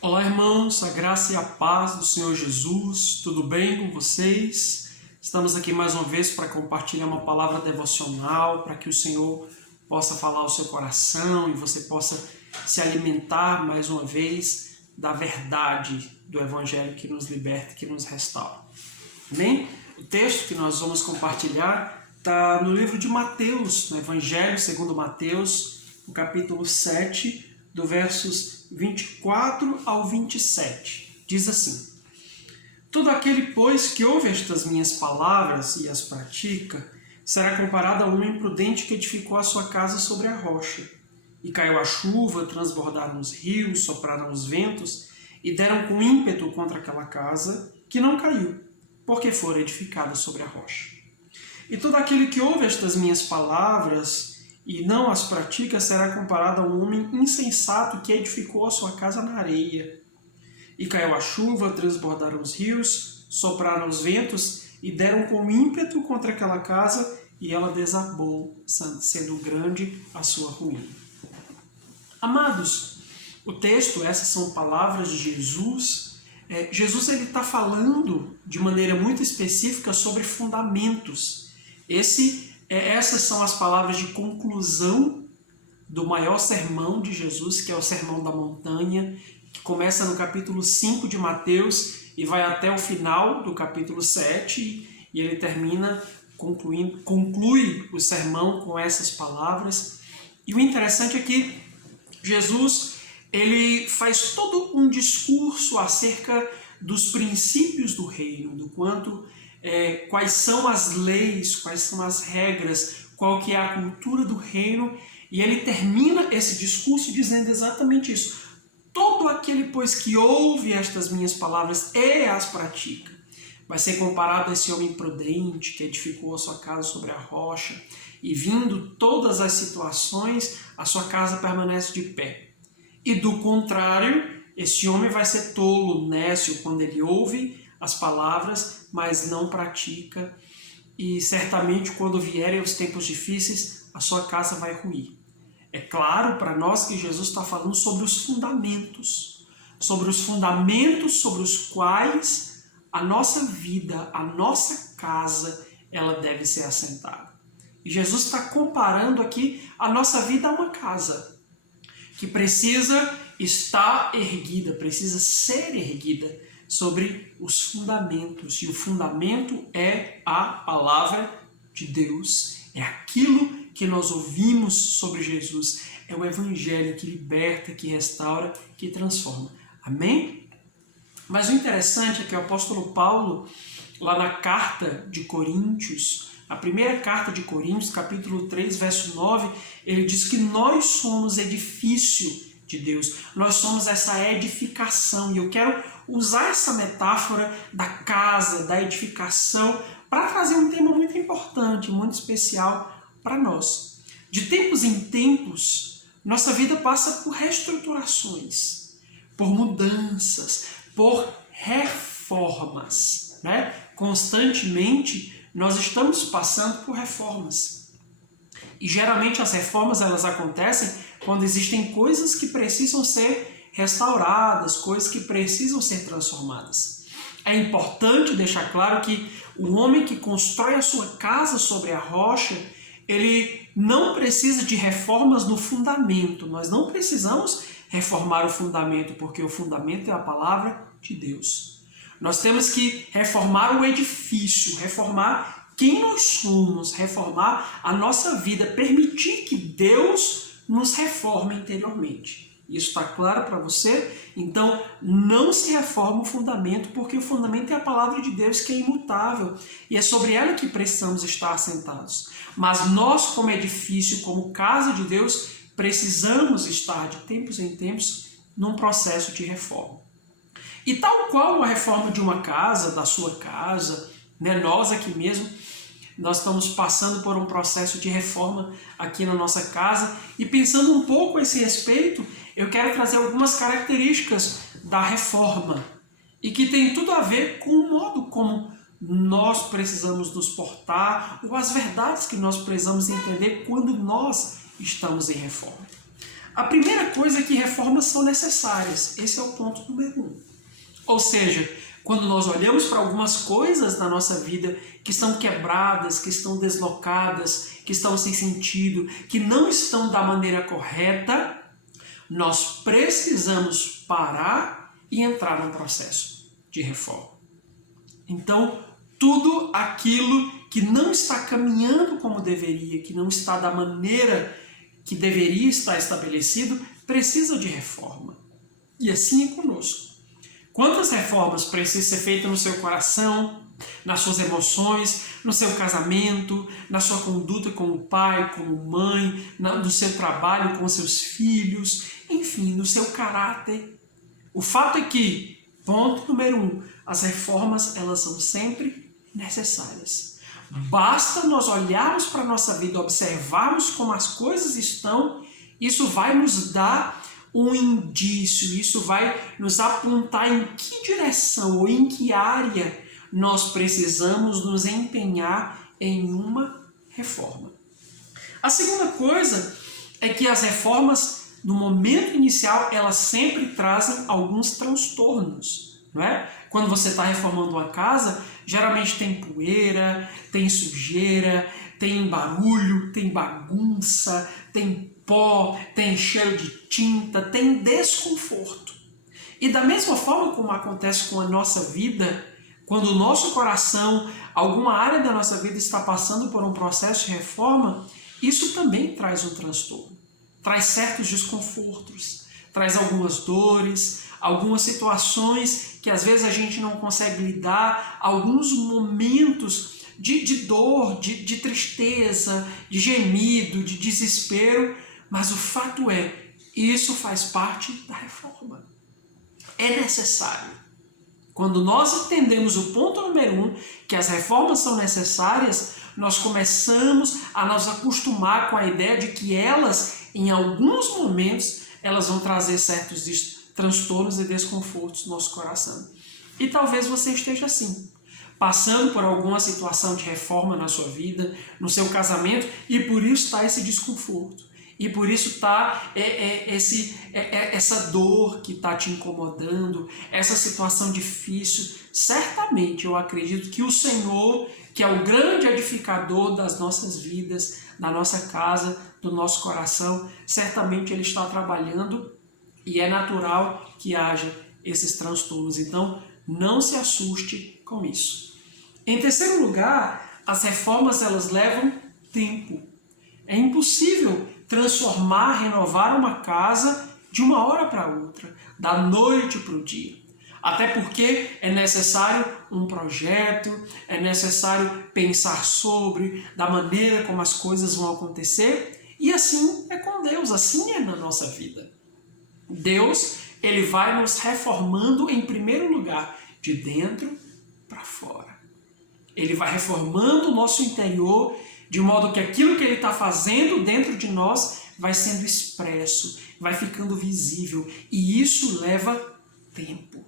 Olá, irmãos, a graça e a paz do Senhor Jesus, tudo bem com vocês? Estamos aqui mais uma vez para compartilhar uma palavra devocional, para que o Senhor possa falar ao seu coração e você possa se alimentar mais uma vez da verdade do Evangelho que nos liberta, que nos restaura. Amém? O texto que nós vamos compartilhar está no livro de Mateus, no Evangelho segundo Mateus, no capítulo 7, do versos 24 ao 27. Diz assim: Todo aquele, pois, que ouve estas minhas palavras e as pratica, será comparado a um homem prudente que edificou a sua casa sobre a rocha. E caiu a chuva, transbordaram os rios, sopraram os ventos, e deram com ímpeto contra aquela casa, que não caiu, porque fora edificada sobre a rocha. E todo aquele que ouve estas minhas palavras e não as pratica será comparado a um homem insensato que edificou a sua casa na areia. E caiu a chuva, transbordaram os rios, sopraram os ventos e deram com ímpeto contra aquela casa, e ela desabou, sendo grande a sua ruína. Amados, o texto, essas são palavras de Jesus. Jesus está falando de maneira muito específica sobre fundamentos. Essas são as palavras de conclusão do maior sermão de Jesus, que é o Sermão da Montanha, que começa no capítulo 5 de Mateus e vai até o final do capítulo 7, e ele termina, conclui o sermão com essas palavras. E o interessante é que Jesus ele faz todo um discurso acerca dos princípios do reino, do quanto quais são as leis, quais são as regras, qual que é a cultura do reino, e ele termina esse discurso dizendo exatamente isso. Todo aquele, pois, que ouve estas minhas palavras e as pratica, vai ser comparado a esse homem prudente que edificou a sua casa sobre a rocha, e vindo todas as situações, a sua casa permanece de pé. E do contrário, esse homem vai ser tolo, nécio, quando ele ouve as palavras, mas não pratica, e certamente quando vierem os tempos difíceis, a sua casa vai ruir. É claro para nós que Jesus está falando sobre os fundamentos sobre os quais a nossa vida, a nossa casa, ela deve ser assentada. E Jesus está comparando aqui a nossa vida a uma casa que precisa estar erguida, precisa ser erguida sobre os fundamentos. E o fundamento é a palavra de Deus. É aquilo que nós ouvimos sobre Jesus. É o Evangelho que liberta, que restaura, que transforma. Amém? Mas o interessante é que o apóstolo Paulo, lá na carta de Coríntios, a primeira carta de Coríntios, capítulo 3, verso 9, ele diz que nós somos edifício de Deus. Nós somos essa edificação. E eu quero usar essa metáfora da casa, da edificação, para trazer um tema muito importante, muito especial para nós. De tempos em tempos, nossa vida passa por reestruturações, por mudanças, por reformas, né? Constantemente nós estamos passando por reformas. E geralmente as reformas elas acontecem quando existem coisas que precisam ser restauradas, coisas que precisam ser transformadas. É importante deixar claro que o homem que constrói a sua casa sobre a rocha, ele não precisa de reformas no fundamento. Nós não precisamos reformar o fundamento, porque o fundamento é a palavra de Deus. Nós temos que reformar o edifício, reformar quem nós somos, reformar a nossa vida, permitir que Deus nos reforme interiormente. Isso está claro para você? Então, não se reforma o fundamento, porque o fundamento é a palavra de Deus que é imutável, e é sobre ela que precisamos estar assentados. Mas nós, como edifício, como casa de Deus, precisamos estar de tempos em tempos num processo de reforma. E tal qual a reforma de uma casa, da sua casa, né, nós aqui mesmo, nós estamos passando por um processo de reforma aqui na nossa casa, e pensando um pouco a esse respeito, eu quero trazer algumas características da reforma, e que tem tudo a ver com o modo como nós precisamos nos portar, ou as verdades que nós precisamos entender quando nós estamos em reforma. A primeira coisa é que reformas são necessárias. Esse é o ponto número 1. Ou seja, quando nós olhamos para algumas coisas na nossa vida que estão quebradas, que estão deslocadas, que estão sem sentido, que não estão da maneira correta, nós precisamos parar e entrar num processo de reforma. Então, tudo aquilo que não está caminhando como deveria, que não está da maneira que deveria estar estabelecido, precisa de reforma. E assim é conosco. Quantas reformas precisam ser feitas no seu coração, nas suas emoções, no seu casamento, na sua conduta como pai, como mãe, no seu trabalho com seus filhos, enfim, no seu caráter. O fato é que, ponto número 1, as reformas elas são sempre necessárias. Basta nós olharmos para a nossa vida, observarmos como as coisas estão, isso vai nos dar um indício, isso vai nos apontar em que direção ou em que área nós precisamos nos empenhar em uma reforma. A segunda coisa é que as reformas, no momento inicial, elas sempre trazem alguns transtornos, não é? Quando você está reformando uma casa, geralmente tem poeira, tem sujeira, tem barulho, tem bagunça, tem pó, tem cheiro de tinta, tem desconforto. E da mesma forma como acontece com a nossa vida, quando o nosso coração, alguma área da nossa vida está passando por um processo de reforma, isso também traz um transtorno, traz certos desconfortos, traz algumas dores, algumas situações que às vezes a gente não consegue lidar, alguns momentos de dor, de tristeza, de gemido, de desespero, mas o fato é, isso faz parte da reforma. É necessário. Quando nós entendemos o ponto número 1, que as reformas são necessárias, nós começamos a nos acostumar com a ideia de que elas, em alguns momentos, elas vão trazer certos transtornos e desconfortos no nosso coração. E talvez você esteja assim, passando por alguma situação de reforma na sua vida, no seu casamento, e por isso está esse desconforto. E por isso está essa dor que está te incomodando, essa situação difícil. Certamente eu acredito que o Senhor, que é o grande edificador das nossas vidas, da nossa casa, do nosso coração, certamente Ele está trabalhando e é natural que haja esses transtornos. Então, não se assuste com isso. Em terceiro lugar, as reformas elas levam tempo. É impossível transformar, renovar uma casa de uma hora para outra, da noite para o dia. Até porque é necessário um projeto, é necessário pensar sobre, da maneira como as coisas vão acontecer, e assim é com Deus, assim é na nossa vida. Deus, Ele vai nos reformando em primeiro lugar, de dentro para fora. Ele vai reformando o nosso interior, de modo que aquilo que Ele está fazendo dentro de nós vai sendo expresso, vai ficando visível, e isso leva tempo.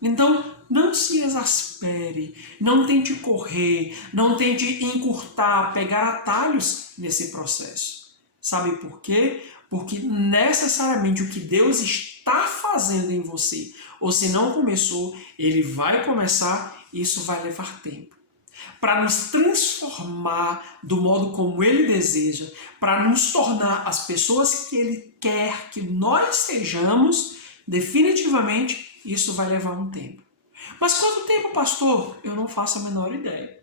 Então, não se exaspere, não tente correr, não tente encurtar, pegar atalhos nesse processo. Sabe por quê? Porque necessariamente o que Deus está fazendo em você, ou se não começou, Ele vai começar, e isso vai levar tempo. Para nos transformar do modo como Ele deseja, para nos tornar as pessoas que Ele quer que nós sejamos, definitivamente isso vai levar um tempo. Mas quanto tempo, pastor? Eu não faço a menor ideia.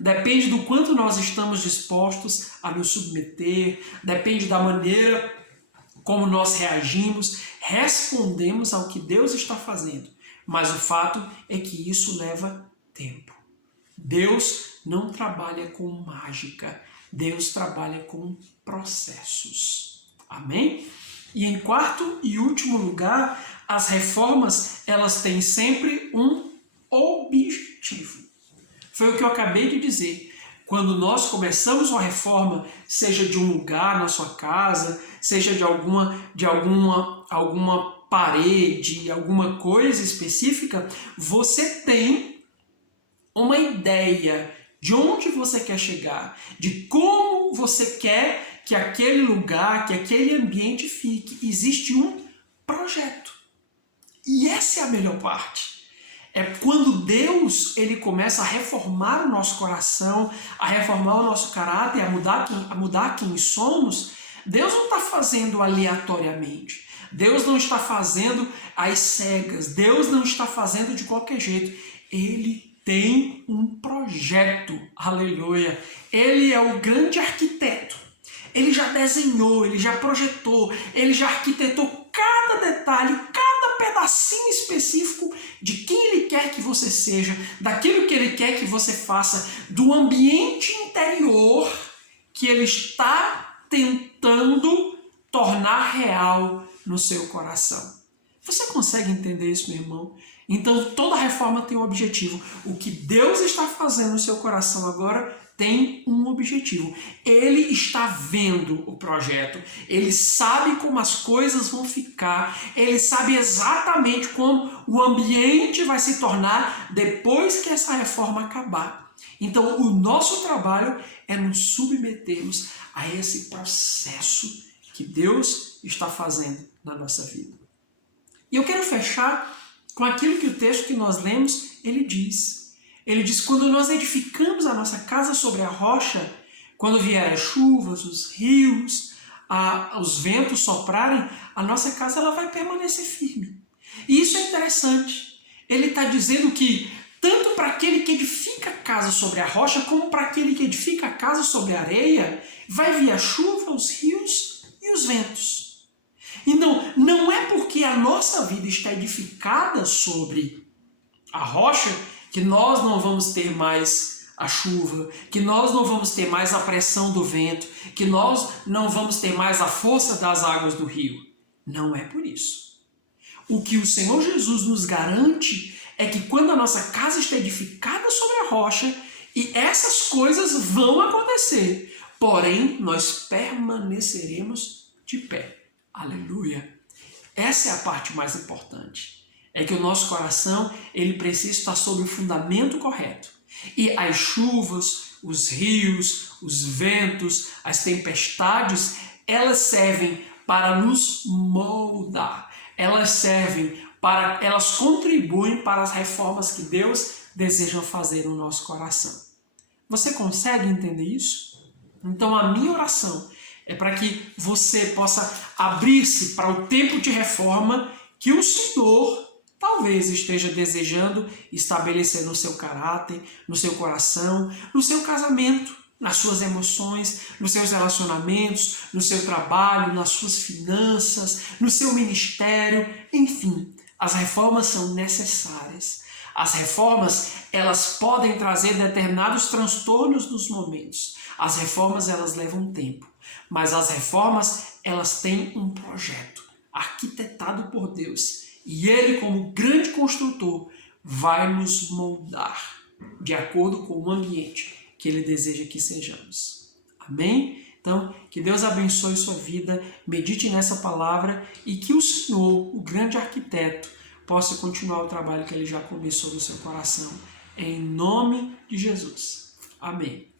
Depende do quanto nós estamos dispostos a nos submeter, depende da maneira como nós reagimos, respondemos ao que Deus está fazendo. Mas o fato é que isso leva tempo. Deus não trabalha com mágica, Deus trabalha com processos. Amém? E em quarto e último lugar, as reformas, elas têm sempre um objetivo. Foi o que eu acabei de dizer. Quando nós começamos uma reforma, seja de um lugar na sua casa, seja de alguma parede, alguma coisa específica, você tem uma ideia de onde você quer chegar, de como você quer que aquele lugar, que aquele ambiente fique. Existe um projeto. E essa é a melhor parte. É quando Deus ele começa a reformar o nosso coração, a reformar o nosso caráter, a mudar quem somos. Deus não está fazendo aleatoriamente. Deus não está fazendo às cegas. Deus não está fazendo de qualquer jeito. Ele tem um projeto. Aleluia. Ele é o grande arquiteto. Ele já desenhou, ele já projetou, ele já arquitetou cada detalhe, cada pedacinho específico de quem ele quer que você seja, daquilo que ele quer que você faça, do ambiente interior que ele está tentando tornar real no seu coração. Você consegue entender isso, meu irmão? Então toda reforma tem um objetivo. O que Deus está fazendo no seu coração agora tem um objetivo. Ele está vendo o projeto, ele sabe como as coisas vão ficar, ele sabe exatamente como o ambiente vai se tornar depois que essa reforma acabar. Então o nosso trabalho é nos submetermos a esse processo que Deus está fazendo na nossa vida. E eu quero fechar com aquilo que o texto que nós lemos, ele diz. Ele diz, quando nós edificamos a nossa casa sobre a rocha, quando vierem as chuvas, os rios, os ventos soprarem, a nossa casa ela vai permanecer firme. E isso é interessante. Ele está dizendo que tanto para aquele que edifica a casa sobre a rocha, como para aquele que edifica a casa sobre a areia, vai vir a chuva, os rios e os ventos. Então, não é porque a nossa vida está edificada sobre a rocha que nós não vamos ter mais a chuva, que nós não vamos ter mais a pressão do vento, que nós não vamos ter mais a força das águas do rio. Não é por isso. O que o Senhor Jesus nos garante é que quando a nossa casa está edificada sobre a rocha, e essas coisas vão acontecer, porém nós permaneceremos de pé. Aleluia! Essa é a parte mais importante. É que o nosso coração ele precisa estar sob o fundamento correto. E as chuvas, os rios, os ventos, as tempestades, elas servem para nos moldar. Elas contribuem para as reformas que Deus deseja fazer no nosso coração. Você consegue entender isso? Então a minha oração é para que você possa abrir-se para o tempo de reforma que o Senhor talvez esteja desejando estabelecer no seu caráter, no seu coração, no seu casamento, nas suas emoções, nos seus relacionamentos, no seu trabalho, nas suas finanças, no seu ministério, enfim. As reformas são necessárias. As reformas, elas podem trazer determinados transtornos nos momentos. As reformas, elas levam tempo. Mas as reformas, elas têm um projeto arquitetado por Deus. E Ele, como grande construtor, vai nos moldar de acordo com o ambiente que Ele deseja que sejamos. Amém? Então, que Deus abençoe sua vida, medite nessa palavra e que o Senhor, o grande arquiteto, possa continuar o trabalho que Ele já começou no seu coração. Em nome de Jesus. Amém.